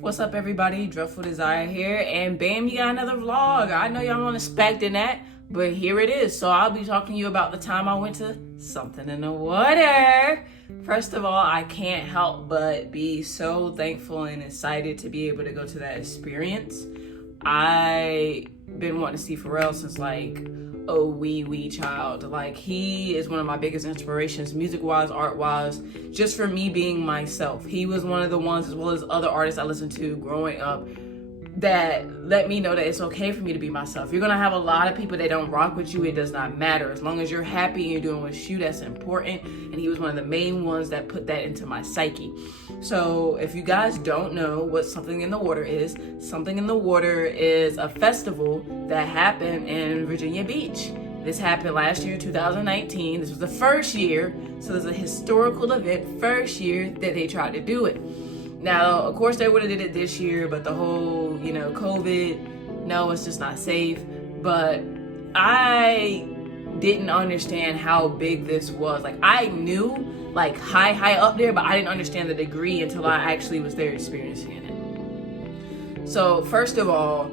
What's up, everybody? Dreadful Desire here, and bam, you got another vlog. I know y'all weren't expecting that, but here it is. So I'll be talking to you about the time I went to Something in the Water. First of all, I can't help but be so thankful and excited to be able to go to that experience. I been wanting to see Pharrell since like a wee child. Like, he is one of my biggest inspirations, music wise, art wise, just for me being myself. He was one of the ones, as well as other artists I listened to growing up, that let me know that it's okay for me to be myself. You're gonna have a lot of people that don't rock with you. It does not matter. As long as you're happy and you're doing what's you, that's important. And he was one of the main ones that put that into my psyche. So if you guys don't know what Something in the Water is, Something in the Water is a festival that happened in Virginia Beach. This happened last year, 2019. This was the first year, so there's a historical event, first year that they tried to do it. Now, of course, they would have did it this year, but the whole, COVID, no, it's just not safe. But I didn't understand how big this was. Like, I knew, like, high up there, but I didn't understand the degree until I actually was there experiencing it. So, first of all,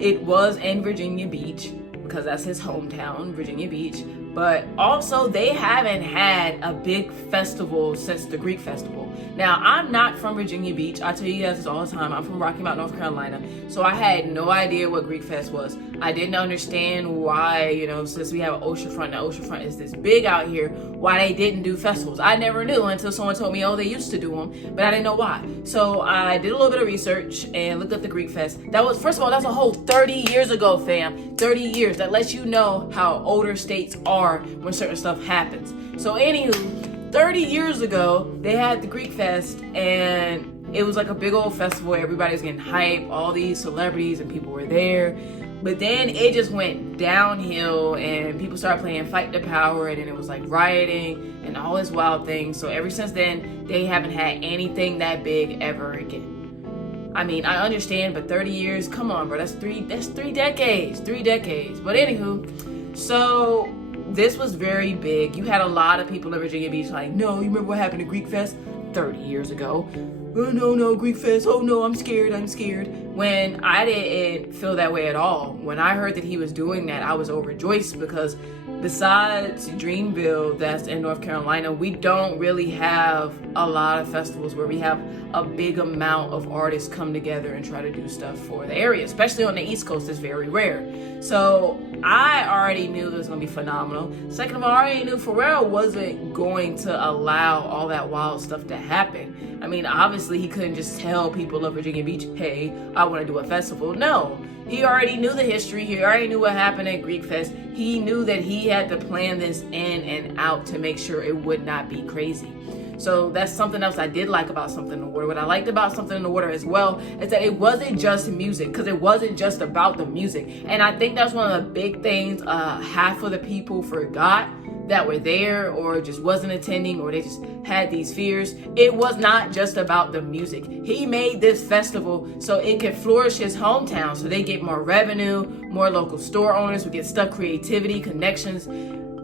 it was in Virginia Beach, because that's his hometown, Virginia Beach. But also, they haven't had a big festival since the Greek Festival. Now, I'm not from Virginia Beach. I tell you guys this all the time. I'm from Rocky Mount, North Carolina. So I had no idea what Greek Fest was. I didn't understand why, since we have an oceanfront, the oceanfront is this big out here, why they didn't do festivals. I never knew until someone told me, they used to do them, but I didn't know why. So I did a little bit of research and looked up the Greek Fest. That was, first of all, that's a whole 30 years ago, fam. 30 years. That lets you know how older states are when certain stuff happens. So anywho, 30 years ago, they had the Greek Fest, and it was like a big old festival. Everybody was getting hype. All these celebrities and people were there. But then it just went downhill, and people started playing Fight the Power, and then it was like rioting and all this wild things. So ever since then, they haven't had anything that big ever again. I mean, I understand, but 30 years, come on, bro. That's three decades. 3 decades. But anywho, so this was very big. You had a lot of people in Virginia Beach like, no, you remember what happened to Greek Fest 30 years ago? Oh, no, Greek Fest. Oh, no, I'm scared. When I didn't feel that way at all. When I heard that he was doing that, I was overjoyed, because besides Dreamville, that's in North Carolina, we don't really have a lot of festivals where we have a big amount of artists come together and try to do stuff for the area, especially on the East Coast. It's very rare. So I already knew it was going to be phenomenal. Second of all, I already knew Pharrell wasn't going to allow all that wild stuff to happen. I mean, obviously, he couldn't just tell people of Virginia Beach, hey, I want to do a festival. No, he already knew the history. He already knew what happened at Greek Fest. He knew that he had to plan this in and out to make sure it would not be crazy. So that's something else I did like about Something in the Water. What I liked about Something in the Water as well is that it wasn't just music, because it wasn't just about the music. And I think that's one of the big things half of the people forgot that were there, or just wasn't attending, or they just had these fears. It was not just about the music. He made this festival so it could flourish his hometown, so they get more revenue, more local store owners would get stuck, creativity, connections.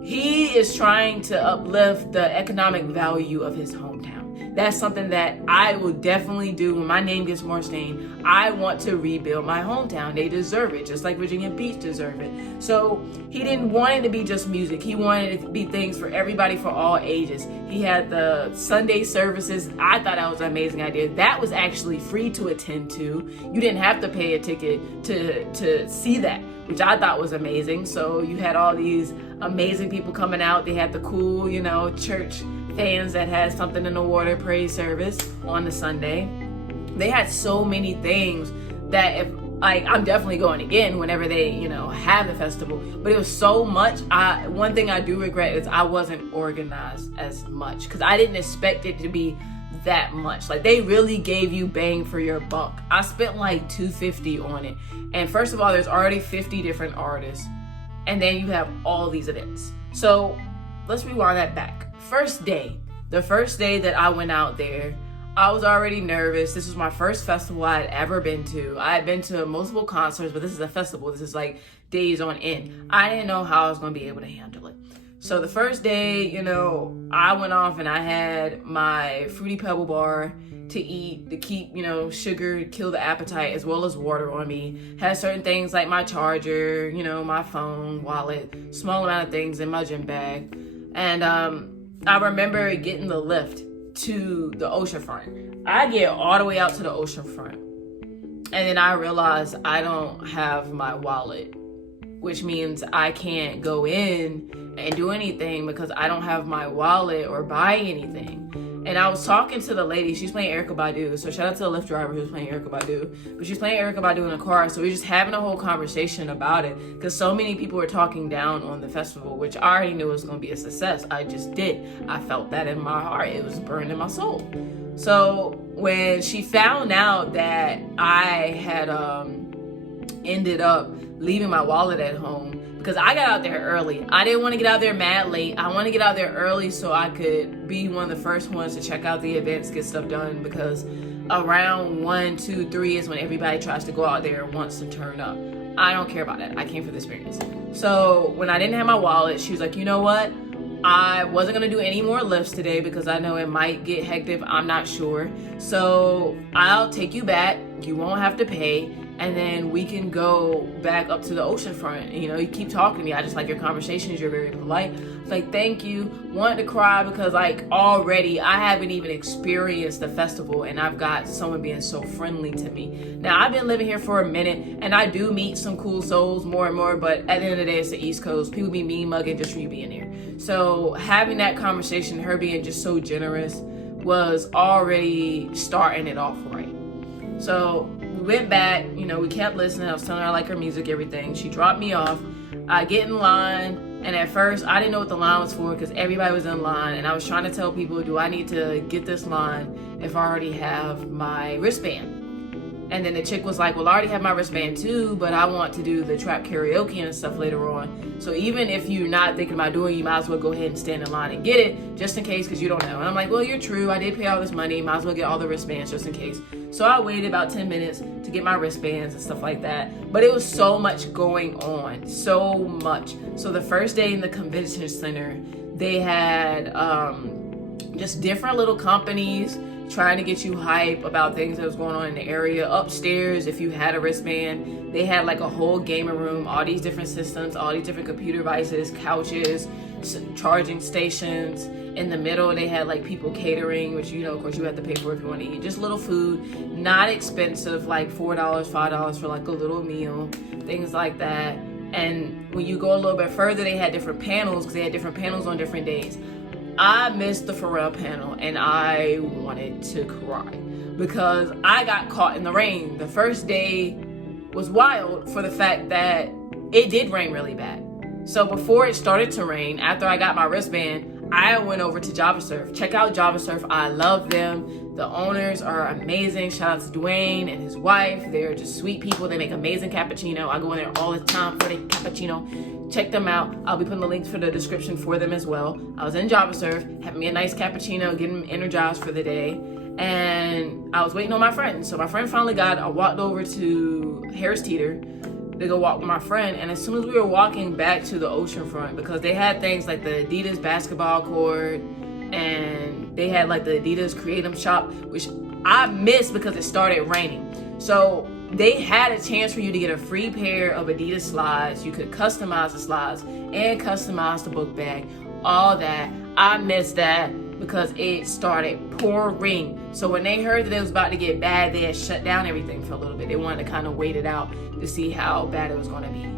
He is trying to uplift the economic value of his hometown. That's something that I will definitely do when my name gets more stained. I want to rebuild my hometown. They deserve it, just like Virginia Beach deserve it. So he didn't want it to be just music. He wanted it to be things for everybody, for all ages. He had the Sunday services. I thought that was an amazing idea. That was actually free to attend to. You didn't have to pay a ticket to see that, which I thought was amazing. So you had all these amazing people coming out. They had the cool, church fans that had Something in the Water praise service on the Sunday. They had so many things that I'm definitely going again whenever they, have the festival. But it was so much. One thing I do regret is I wasn't organized as much, because I didn't expect it to be that much. Like, they really gave you bang for your buck. I spent like $250 on it. And first of all, there's already 50 different artists. And then you have all these events. So let's rewind that back. The first day that I went out there, I was already nervous. This was my first festival I had ever been to. I had been to multiple concerts, but this is a festival. This is like days on end. I didn't know how I was going to be able to handle it. So the first day, you know, I went off and I had my Fruity Pebble bar to eat to keep, you know, sugar, kill the appetite, as well as water on me. Had certain things like my charger, you know, my phone, wallet, small amount of things in my gym bag. And I remember getting the lift to the oceanfront. I get all the way out to the oceanfront. And then I realized I don't have my wallet, which means I can't go in and do anything because I don't have my wallet or buy anything. And I was talking to the lady, she's playing Erykah Badu, so shout out to the Lyft driver who's playing Erykah Badu. But she's playing Erykah Badu in the car, so we were just having a whole conversation about it because so many people were talking down on the festival, which I already knew was going to be a success. I just did. I felt that in my heart. It was burned in my soul. So when she found out that I had ended up leaving my wallet at home, because I got out there early. I didn't want to get out there mad late. I want to get out there early so I could be one of the first ones to check out the events, get stuff done, because around 1, 2, 3 is when everybody tries to go out there and wants to turn up. I don't care about that. I came for the experience. So when I didn't have my wallet, she was like, you know what? I wasn't going to do any more lifts today because I know it might get hectic. I'm not sure. So I'll take you back. You won't have to pay. And then we can go back up to the oceanfront. You know, you keep talking to me. I just like your conversations. You're very polite. It's like, thank you. Wanted to cry because like already I haven't even experienced the festival and I've got someone being so friendly to me. Now I've been living here for a minute and I do meet some cool souls more and more, but at the end of the day, it's the East Coast. People be mean mugging just for you being here. So having that conversation, her being just so generous, was already starting it off right. So we went back, you know, we kept listening. I was telling her I like her music, everything. She dropped me off. I get in line, and at first I didn't know what the line was for because everybody was in line, and I was trying to tell people, do I need to get this line if I already have my wristband? And then the chick was like, well, I already have my wristband too, but I want to do the trap karaoke and stuff later on. So even if you're not thinking about doing it, you might as well go ahead and stand in line and get it just in case, because you don't know. And I'm like, well, you're true. I did pay all this money. Might as well get all the wristbands just in case. So I waited about 10 minutes to get my wristbands and stuff like that. But it was so much going on, so much. So the first day in the convention center, they had just different little companies trying to get you hype about things that was going on in the area. Upstairs, if you had a wristband, they had like a whole gamer room, all these different systems, all these different computer devices, couches, charging stations. In the middle, they had like people catering, which, you know, of course you have to pay for if you want to eat. Just little food, not expensive, like $4, $5 for like a little meal, things like that. And when you go a little bit further, they had different panels because they had different panels on different days. I missed the Pharrell panel and I wanted to cry because I got caught in the rain. The first day was wild for the fact that it did rain really bad. So before it started to rain, after I got my wristband, I went over to JavaSurf. Check out JavaSurf. I love them. The owners are amazing. Shout out to Dwayne and his wife. They're just sweet people. They make amazing cappuccino. I go in there all the time for the cappuccino. Check them out. I'll be putting the links for the description for them as well. I was in JavaSurf, having me a nice cappuccino, getting energized for the day. And I was waiting on my friend. So my friend finally got it. I walked over to Harris Teeter to go walk with my friend, and as soon as we were walking back to the oceanfront, because they had things like the Adidas basketball court and they had like the Adidas Creative Shop, which I missed because it started raining. So they had a chance for you to get a free pair of Adidas slides. You could customize the slides and customize the book bag, all that. I missed that because it started pouring. So when they heard that it was about to get bad, they had shut down everything for a little bit. They wanted to kind of wait it out to see how bad it was going to be.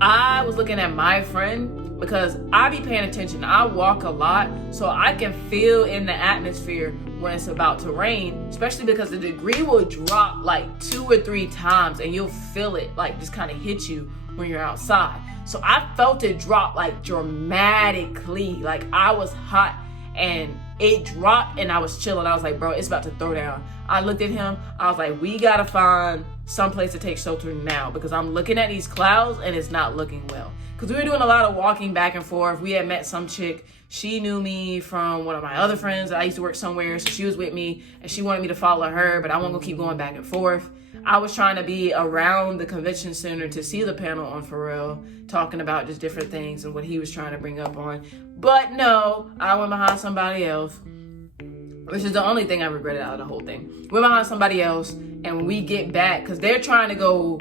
I was looking at my friend because I be paying attention. I walk a lot, so I can feel in the atmosphere when it's about to rain, especially because the degree will drop like 2 or 3 times and you'll feel it like just kind of hit you when you're outside. So I felt it drop like dramatically. Like I was hot and it dropped and I was chilling. I was like, bro, it's about to throw down. I looked at him. I was like, we gotta find someplace to take shelter now because I'm looking at these clouds and it's not looking well. Because we were doing a lot of walking back and forth. We had met some chick. She knew me from one of my other friends. I used to work somewhere, so she was with me and she wanted me to follow her, but I wasn't gonna keep going back and forth. I was trying to be around the convention center to see the panel on Pharrell talking about just different things and what he was trying to bring up on. But no, I went behind somebody else, which is the only thing I regretted out of the whole thing. Went behind somebody else, and when we get back, because they're trying to go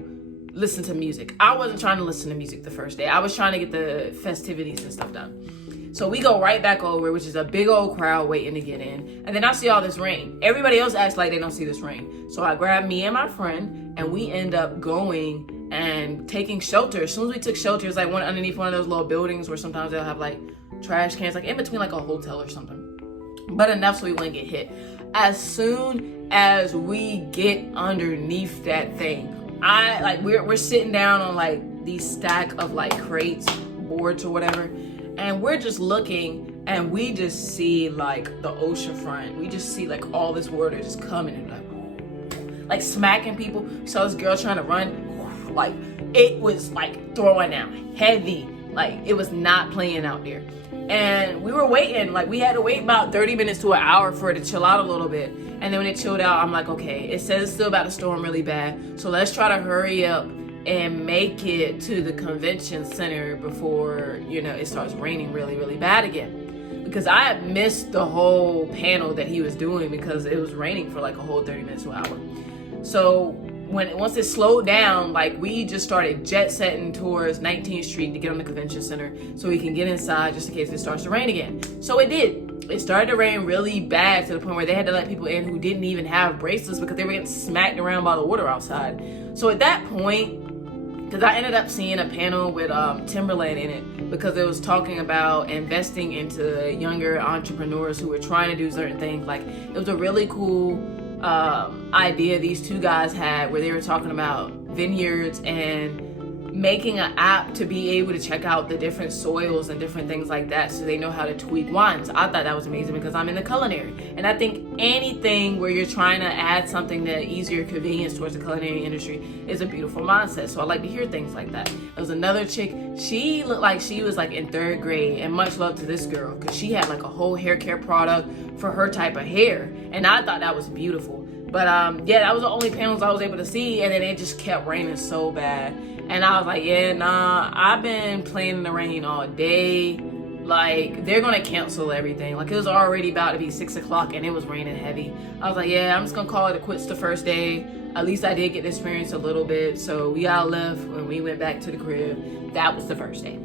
listen to music. I wasn't trying to listen to music the first day. I was trying to get the festivities and stuff done. So we go right back over, which is a big old crowd waiting to get in. And then I see all this rain. Everybody else acts like they don't see this rain. So I grab me and my friend, and we end up going and taking shelter. As soon as we took shelter, it was like one underneath one of those little buildings where sometimes they'll have like trash cans, like in between like a hotel or something. But enough so we wouldn't get hit. As soon as we get underneath that thing, we're sitting down on like these stack of like crates, boards or whatever, and we're just looking, and we just see like the ocean front. We just see like all this water just coming and like smacking people. We saw this girl trying to run, like it was like throwing down heavy, like it was not playing out there. And we were waiting, like we had to wait about 30 minutes to an hour for it to chill out a little bit. And then when it chilled out, I'm like, okay, it says it's still about to storm really bad. So let's try to hurry up and make it to the convention center before, it starts raining really, really bad again. Because I had missed the whole panel that he was doing because it was raining for like a whole 30 minutes to an hour. So once it slowed down, like we just started jet setting towards 19th Street to get on the convention center so we can get inside just in case it starts to rain again. So it did. It started to rain really bad to the point where they had to let people in who didn't even have bracelets because they were getting smacked around by the water outside. So at that point, because I ended up seeing a panel with Timberland in it because it was talking about investing into younger entrepreneurs who were trying to do certain things. Like it was a really cool idea these two guys had where they were talking about vineyards and making an app to be able to check out the different soils and different things like that so they know how to tweak wines. I thought that was amazing because I'm in the culinary, and I think anything where you're trying to add something to ease your convenience towards the culinary industry is a beautiful mindset. So I like to hear things like that. There was another chick, she looked like she was like in 3rd grade, and much love to this girl because she had like a whole hair care product for her type of hair, and I thought that was beautiful. But that was the only panels I was able to see, and then it just kept raining so bad. And I was like, I've been playing in the rain all day. Like, they're gonna cancel everything. Like, it was already about to be 6 o'clock and it was raining heavy. I was like, I'm just gonna call it quits the first day. At least I did get to experience a little bit. So we all left when we went back to the crib. That was the first day.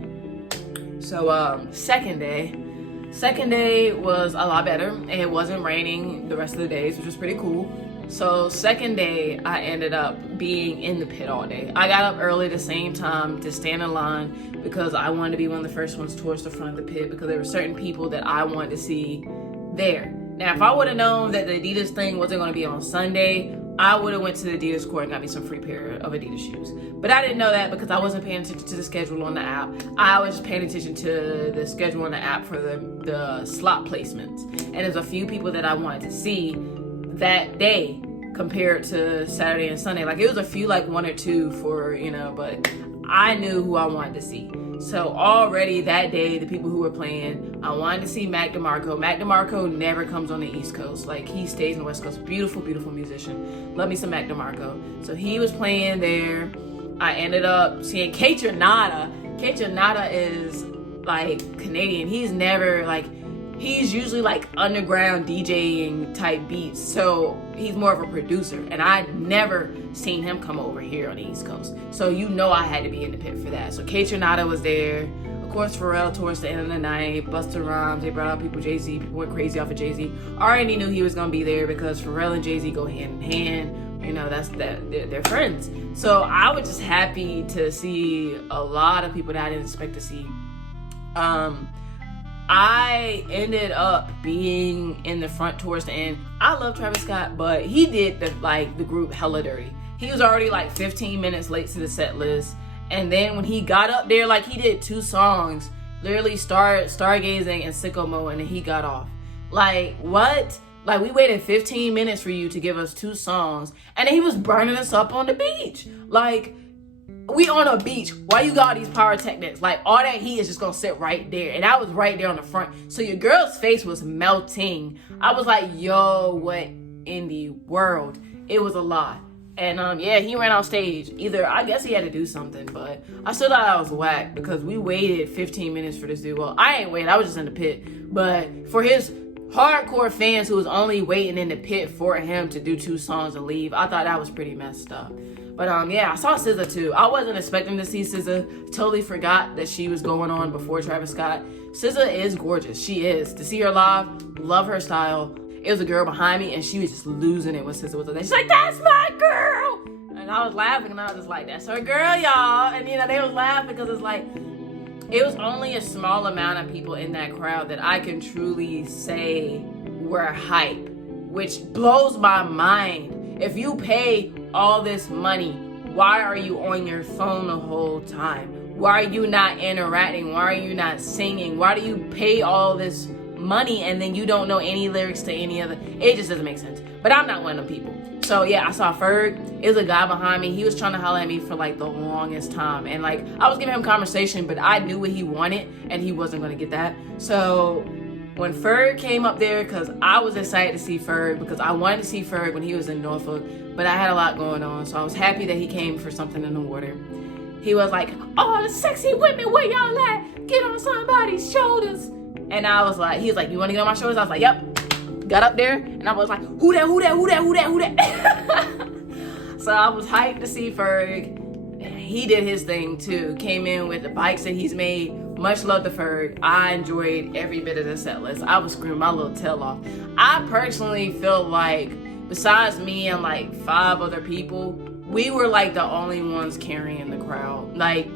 So second day was a lot better. And it wasn't raining the rest of the days, which was pretty cool. So second day, I ended up being in the pit all day. I got up early the same time to stand in line because I wanted to be one of the first ones towards the front of the pit because there were certain people that I wanted to see there. Now, if I would have known that the Adidas thing wasn't going to be on Sunday, I would have went to the Adidas store and got me some free pair of Adidas shoes. But I didn't know that because I wasn't paying attention to the schedule on the app. I was just paying attention to the schedule on the app for the slot placements. And there's a few people that I wanted to see that day compared to Saturday and Sunday. Like it was a few, like 1 or 2 for, but I knew who I wanted to see. So already that day, the people who were playing, I wanted to see Mac DeMarco. Mac DeMarco never comes on the East Coast. Like he stays on the West Coast. Beautiful, beautiful musician. Love me some Mac DeMarco. So he was playing there. I ended up seeing Kate Renata. Kate Renata is like Canadian. He's usually like underground DJing type beats, so he's more of a producer, and I'd never seen him come over here on the East Coast. So I had to be in the pit for that. So Kate Renata was there. Of course, Pharrell towards the end of the night, Busta Rhymes, they brought out people, Jay-Z, people went crazy off of Jay-Z. I already knew he was gonna be there because Pharrell and Jay-Z go hand in hand. They're friends. So I was just happy to see a lot of people that I didn't expect to see. I ended up being in the front towards the end. I love Travis Scott, but he did the group hella dirty. He was already like 15 minutes late to the set list. And then when he got up there, like he did 2 songs, literally Stargazing and Sicko Mode, and then he got off. Like, what? Like, we waited 15 minutes for you to give us 2 songs, and then he was burning us up on the beach. Like, we on a beach. Why you got these pyrotechnics? Like, all that heat is just gonna sit right there. And I was right there on the front. So your girl's face was melting. I was like, yo, what in the world? It was a lot. And yeah, he ran off stage. Either, I guess he had to do something, but I still thought I was whack because we waited 15 minutes for this dude. Well, I ain't waiting, I was just in the pit. But for his hardcore fans who was only waiting in the pit for him to do 2 songs and leave, I thought that was pretty messed up. But yeah, I saw SZA too. I wasn't expecting to see SZA. Totally forgot that she was going on before Travis Scott. SZA is gorgeous. She is. To see her live, love her style. It was a girl behind me, and she was just losing it when SZA was there. She's like, "That's my girl!" And I was laughing, and I was just like, "That's her girl, y'all." And, they was laughing because it's like, it was only a small amount of people in that crowd that I can truly say were hype, which blows my mind. If you pay all this money, why are you on your phone the whole time? Why are you not interacting? Why are you not singing? Why do you pay all this money and then you don't know any lyrics to any other? It just doesn't make sense. But I'm not one of them people. So yeah, I saw Ferg. It was a guy behind me. He was trying to holler at me for like the longest time. And like, I was giving him conversation, but I knew what he wanted and he wasn't going to get that. So when Ferg came up there, because I was excited to see Ferg because I wanted to see Ferg when he was in Norfolk, but I had a lot going on. So I was happy that he came for Something in the Water. He was like, "Oh, the sexy women, where y'all at? Get on somebody's shoulders." And I was like, he was like, "You want to get on my shoulders?" I was like, "Yep." Got up there and I was like, "Who that, who that, who that, who that, who that?" So I was hyped to see Ferg. He did his thing too. Came in with the bikes that he's made. Much love to Ferg. I enjoyed every bit of the set list. I was screaming my little tail off. I personally feel like, besides me and like 5 other people, we were like the only ones carrying the crowd. Like,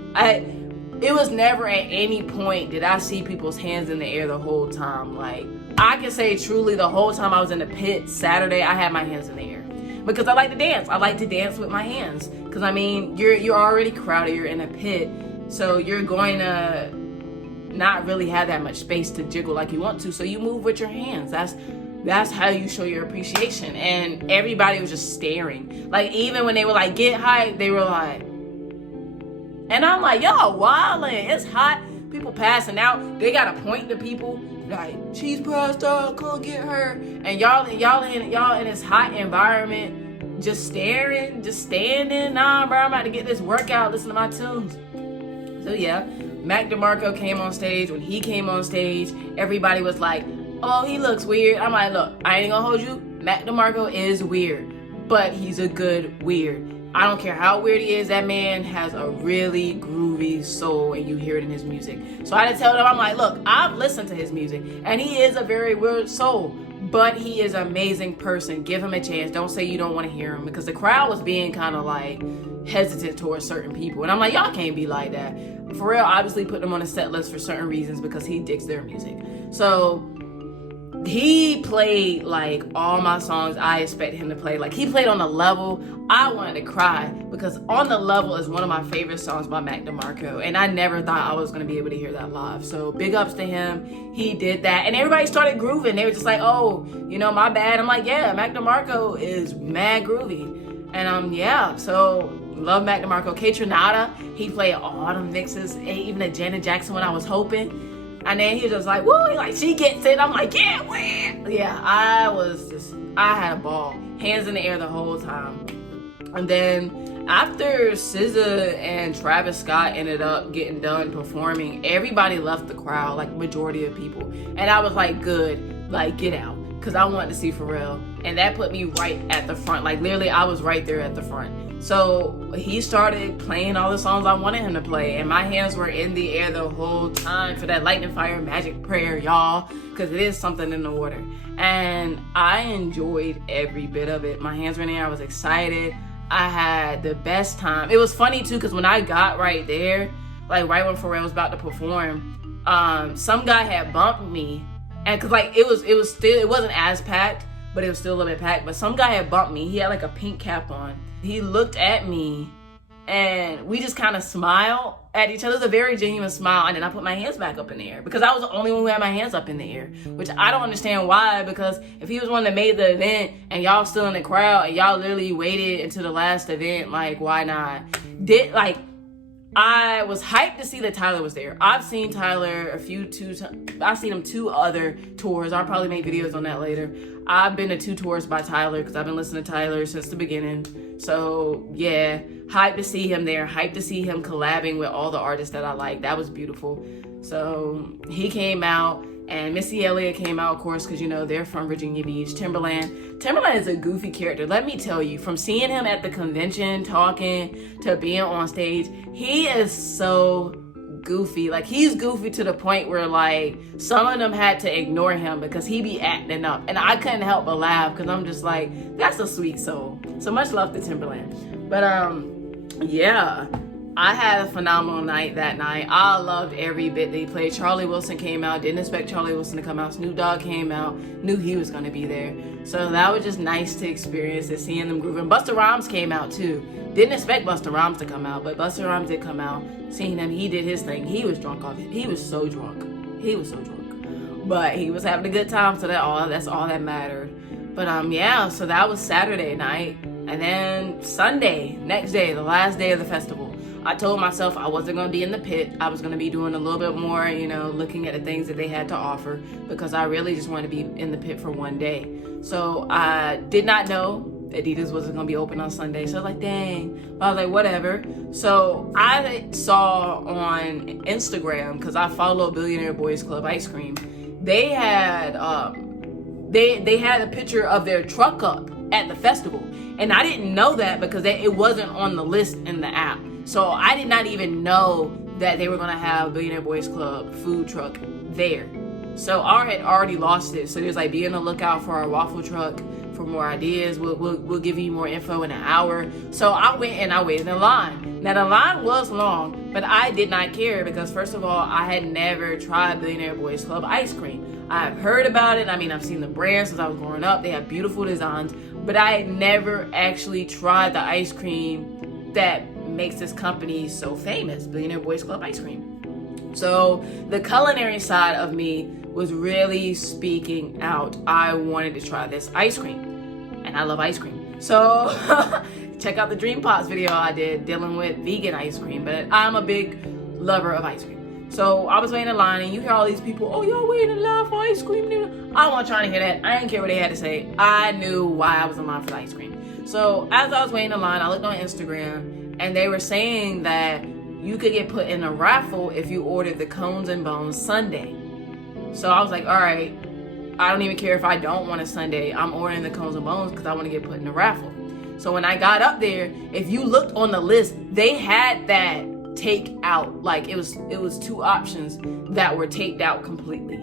it was never at any point did I see people's hands in the air the whole time. Like, I can say truly the whole time I was in the pit Saturday, I had my hands in the air. Because I like to dance. I like to dance with my hands. Because I mean, you're already crowded, you're in a pit. So you're going to not really have that much space to jiggle like you want to. So you move with your hands. That's how you show your appreciation. And everybody was just staring. Like, even when they were like, "Get hype," they were like, and I'm like, "Y'all wildin', it's hot." People passing out. They gotta point to people like, "She's passed out, come get her." And y'all in this hot environment, just staring, just standing. Nah, bro, I'm about to get this workout, listen to my tunes. So yeah, Mac DeMarco came on stage. When he came on stage, everybody was like, "Oh, he looks weird." I'm like, look, I ain't gonna hold you. Mac DeMarco is weird, but he's a good weird. I don't care how weird he is, that man has a really groovy soul and you hear it in his music. So I had to tell them, I'm like, look, I've listened to his music and he is a very weird soul, but he is an amazing person. Give him a chance. Don't say you don't want to hear him, because the crowd was being kind of like hesitant towards certain people. And I'm like, y'all can't be like that. Pharrell obviously put them on a set list for certain reasons because he digs their music. So he played like all my songs I expected him to play. Like, he played On the Level. I wanted to cry because On the Level is one of my favorite songs by Mac DeMarco, and I never thought I was going to be able to hear that live. So big ups to him. He did that, and everybody started grooving. They were just like, "Oh, my bad." I'm like, yeah, Mac DeMarco is mad groovy. And yeah, so love Mac DeMarco. Kaytranada, he played all them mixes, even the Janet Jackson one I was hoping. And then he was just like, "Woo," like, she gets it. I'm like, "Yeah, man." Yeah, I had a ball. Hands in the air the whole time. And then after SZA and Travis Scott ended up getting done performing, everybody left the crowd, like majority of people. And I was like, good, like, get out. Because I wanted to see Pharrell. And that put me right at the front. Like, literally, I was right there at the front. So he started playing all the songs I wanted him to play, and my hands were in the air the whole time for that Lightning Fire Magic Prayer, y'all, because it is Something in the Water. And I enjoyed every bit of it. My hands were in the air. I was excited. I had the best time. It was funny too, because when I got right there, like right when Pharrell was about to perform, some guy had bumped me, and because like it wasn't as packed, but it was still a little bit packed. But some guy had bumped me. He had like a pink cap on. He looked at me and we just kind of smiled at each other. It was a very genuine smile. And then I put my hands back up in the air because I was the only one who had my hands up in the air, which I don't understand why, because if he was one that made the event and y'all still in the crowd and y'all literally waited until the last event, like, why not? I was hyped to see that Tyler was there. I've seen Tyler I've seen him 2 other tours. I'll probably make videos on that later. I've been to 2 tours by Tyler because I've been listening to Tyler since the beginning. So yeah, hyped to see him there, hyped to see him collabing with all the artists that I like. That was beautiful. So he came out, and Missy Elliott came out, of course, because you know they're from Virginia Beach. Timberland is a goofy character. Let me tell you, from seeing him at the convention talking to being on stage, he is so goofy. Like, he's goofy to the point where like some of them had to ignore him because he be acting up, and I couldn't help but laugh because I'm just like, that's a sweet soul. So much love to Timberland. But yeah, I had a phenomenal night that night. I loved every bit they played. Charlie Wilson came out. Didn't expect Charlie Wilson to come out. Snoop Dogg came out. Knew he was going to be there. So that was just nice to experience and seeing them grooving. Busta Rhymes came out too. Didn't expect Busta Rhymes to come out, but Busta Rhymes did come out. Seeing him, he did his thing. He was drunk off. He was so drunk. He was so drunk. But he was having a good time, so that's all that mattered. But yeah, so that was Saturday night. And then Sunday, next day, the last day of the festival, I told myself I wasn't going to be in the pit. I was going to be doing a little bit more, looking at the things that they had to offer, because I really just wanted to be in the pit for one day. So I did not know Adidas wasn't going to be open on Sunday. So I was like, dang. But I was like, whatever. So I saw on Instagram, because I follow Billionaire Boys Club Ice Cream, they had they had a picture of their truck up at the festival. And I didn't know that because it wasn't on the list in the app. So I did not even know that they were going to have Billionaire Boys Club food truck there. So I had already lost it. So he was like, be on the lookout for our waffle truck for more ideas. We'll give you more info in an hour. So I went and I waited in line. Now the line was long, but I did not care because first of all, I had never tried Billionaire Boys Club ice cream. I've heard about it. I mean, I've seen the brand since I was growing up. They have beautiful designs, but I had never actually tried the ice cream that makes this company so famous, Billionaire Boys Club ice cream. So the culinary side of me was really speaking out. I wanted to try this ice cream, and I love ice cream. So check out the Dream Pots video I did dealing with vegan ice cream, but I'm a big lover of ice cream. So I was waiting in line, and you hear all these people, oh, y'all waiting in line for ice cream? I wasn't trying to hear that. I didn't care what they had to say. I knew why I was in line for the ice cream. So as I was waiting in line, I looked on Instagram, and they were saying that you could get put in a raffle if you ordered the Cones and Bones sundae. So I was like, all right, I don't even care if I don't want a sundae. I'm ordering the Cones and Bones because I want to get put in a raffle. So when I got up there, if you looked on the list, they had that take out. Like it was two options that were taped out completely.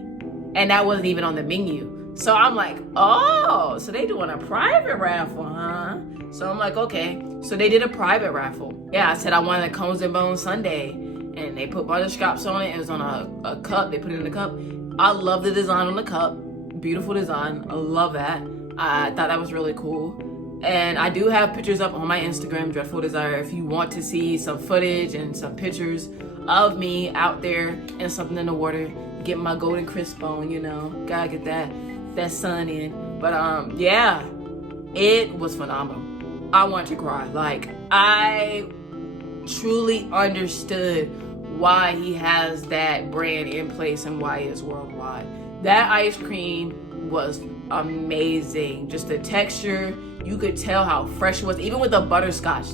And that wasn't even on the menu. So I'm like, oh, so they doing a private raffle, huh? So I'm like, okay. So they did a private raffle. Yeah, I said I wanted a Cones and Bones sundae. And they put butterscotch on it. It was on a cup. They put it in the cup. I love the design on the cup. Beautiful design. I love that. I thought that was really cool. And I do have pictures up on my Instagram, Dreadful Desire, if you want to see some footage and some pictures of me out there and something in the water, getting my golden crisp on, gotta get that sun in. But yeah, it was phenomenal. I wanted to cry. Like, I truly understood why he has that brand in place and why it's worldwide. That ice cream was amazing. Just the texture, you could tell how fresh it was, even with the butterscotch.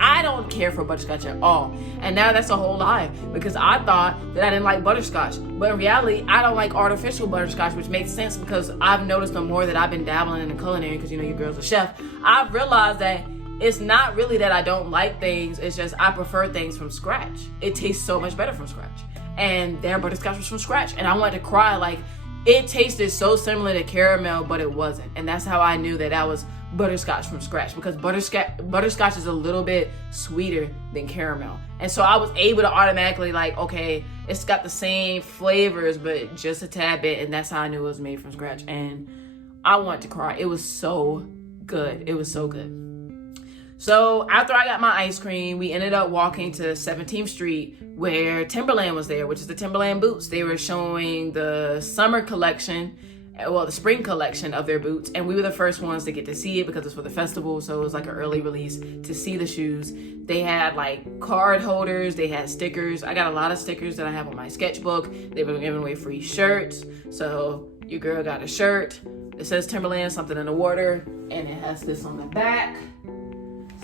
I don't care for butterscotch at all. And now that's a whole lie, because I thought that I didn't like butterscotch. But in reality, I don't like artificial butterscotch, which makes sense because I've noticed the more that I've been dabbling in the culinary, because your girl's a chef, I've realized that it's not really that I don't like things, it's just I prefer things from scratch. It tastes so much better from scratch. And their butterscotch was from scratch. And I wanted to cry. Like, it tasted so similar to caramel, but it wasn't. And that's how I knew that was butterscotch from scratch, because butterscotch is a little bit sweeter than caramel. And so I was able to automatically like, okay, it's got the same flavors, but just a tad bit. And that's how I knew it was made from scratch. And I wanted to cry. It was so good. It was so good. So after I got my ice cream, we ended up walking to 17th Street where Timberland was there, which is the Timberland boots. They were showing the summer collection, well, the spring collection of their boots. And we were the first ones to get to see it because it's for the festival. So it was like an early release to see the shoes. They had like card holders. They had stickers. I got a lot of stickers that I have on my sketchbook. They were giving away free shirts. So your girl got a shirt. It says Timberland, something in the water. And it has this on the back.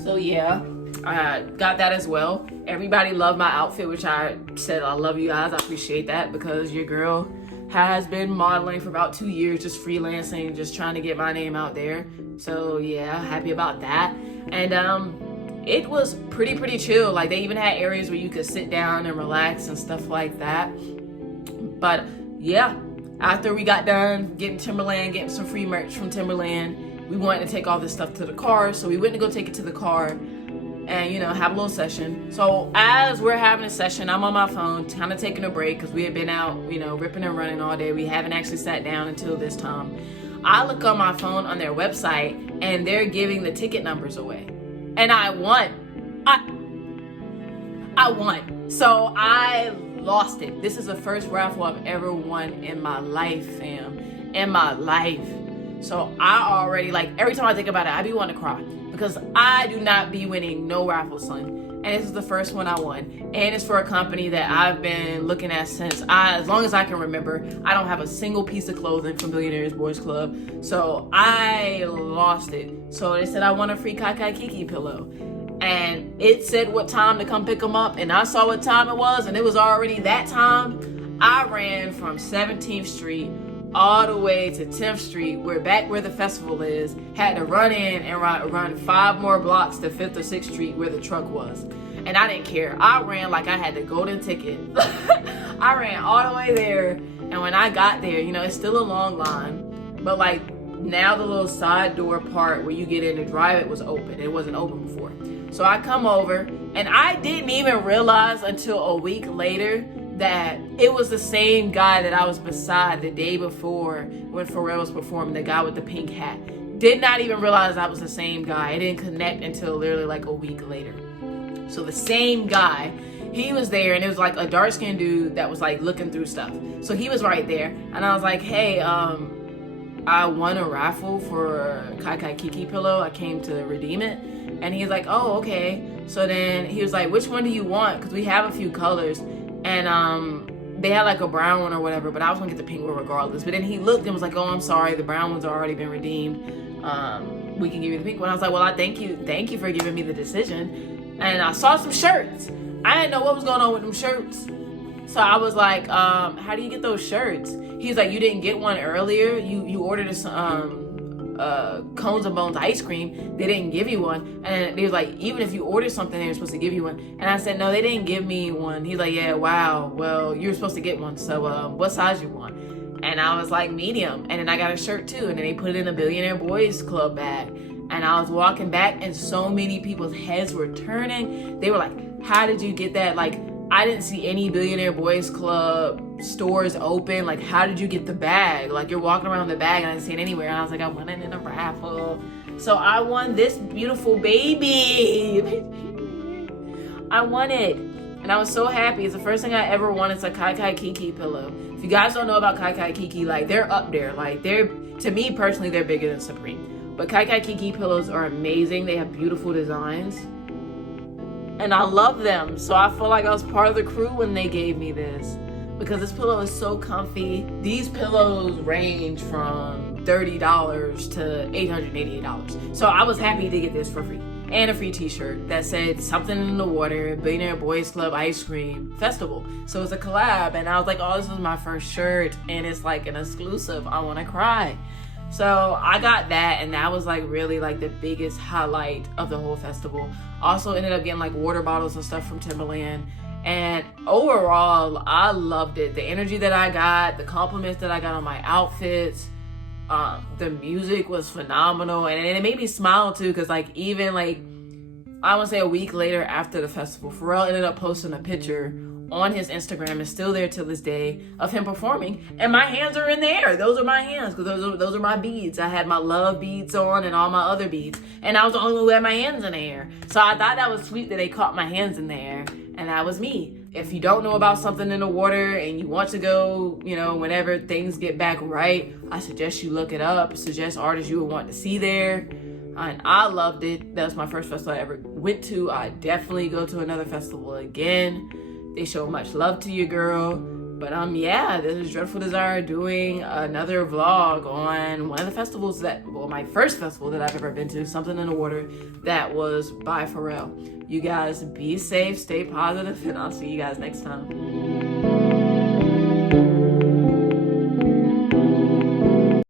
So yeah, I got that as well. Everybody loved my outfit, which I said I love you guys. I appreciate that, because your girl has been modeling for about 2 years, just freelancing, just trying to get my name out there. So yeah, happy about that. And it was pretty chill. Like, they even had areas where you could sit down and relax and stuff like that. But yeah, after we got done getting Timberland, getting some free merch from Timberland, we wanted to take all this stuff to the car. So we went to go take it to the car and, you know, have a little session. So as we're having a session, I'm on my phone, kind of taking a break, because we had been out, you know, ripping and running all day. We haven't actually sat down until this time. I look on my phone on their website, and they're giving the ticket numbers away. And I won. I won. So I lost it. This is the first raffle I've ever won in my life, fam. In my life. So I already, like, every time I think about it, I be wanting to cry, because I do not be winning no raffles, son. And this is the first one I won. And it's for a company that I've been looking at since as long as I can remember. I don't have a single piece of clothing from Billionaires Boys Club. So I lost it. So they said I won a free Kai Kai Kiki pillow. And it said what time to come pick them up. And I saw what time it was, and it was already that time. I ran from 17th Street all the way to 10th Street, back where the festival is, had to run in and run 5 more blocks to 5th or 6th Street where the truck was. And I didn't care. I ran like I had the golden ticket. I ran all the way there. And when I got there, you know, it's still a long line, but like, now the little side door part where you get in to drive it was open. It wasn't open before. So I come over, and I didn't even realize until a week later that it was the same guy that I was beside the day before when Pharrell was performing, the guy with the pink hat. Did not even realize that was the same guy. It didn't connect until literally like a week later. So the same guy, he was there, and it was like a dark-skinned dude that was like looking through stuff. So he was right there, and I was like, hey, I won a raffle for Kai Kai Kiki pillow. I came to redeem it. And he was like, oh, okay. So then he was like, which one do you want? Because we have a few colors. And they had like a brown one or whatever, but I was gonna get the pink one regardless. But then he looked and was like, oh, I'm sorry, the brown one's already been redeemed. We can give you the pink one. I was like, well, I thank you for giving me the decision. And I saw some shirts. I didn't know what was going on with them shirts. So I was like, how do you get those shirts? He was like, you didn't get one earlier. You ordered Cones and Bones ice cream. They didn't give you one. And he was like, even if you ordered something, they were supposed to give you one. And I said, no, they didn't give me one. He's like, yeah, wow. Well, you were supposed to get one. So what size you want? And I was like, medium. And then I got a shirt too. And then they put it in a Billionaire Boys Club bag. And I was walking back, and so many people's heads were turning. They were like, how did you get that? Like, I didn't see any Billionaire Boys Club stores open. Like, how did you get the bag? Like, you're walking around the bag, and I didn't see it anywhere. And I was like, I won it in a raffle. So I won this beautiful baby. I won it. And I was so happy. It's the first thing I ever won. It's a Kai Kai Kiki pillow. If you guys don't know about Kai Kai Kiki, like, they're up there. Like, to me personally, they're bigger than Supreme. But Kai Kai Kiki pillows are amazing. They have beautiful designs. And I love them. So I feel like I was part of the crew when they gave me this, because this pillow is so comfy. These pillows range from $30 to $888. So I was happy to get this for free. And a free t-shirt that said something in the water, Billionaire Boys Club Ice Cream Festival. So it's a collab. And I was like, oh, this is my first shirt. And it's like an exclusive. I want to cry. So I got that, and that was like really like the biggest highlight of the whole festival. Also ended up getting like water bottles and stuff from Timberland. And overall, I loved it. The energy that I got, the compliments that I got on my outfits, the music was phenomenal. And it made me smile too, because like even like, I want to say a week later after the festival, Pharrell ended up posting a picture on his Instagram, is still there till this day, of him performing, and my hands are in the air. Those are my hands, because those are my beads. I had my love beads on and all my other beads, and I was the only one who had my hands in the air. So I thought that was sweet that they caught my hands in the air, and that was me. If you don't know about Something in the Water and you want to go, you know, whenever things get back right, I suggest you look it up. Suggest artists you would want to see there. And I loved it. That was my first festival I ever went to. I definitely go to another festival again. They show much love to your girl. But yeah, this is Dreadful Desire doing another vlog on one of the festivals my first festival that I've ever been to, Something in the Water, that was by Pharrell. You guys be safe, stay positive, and I'll see you guys next time.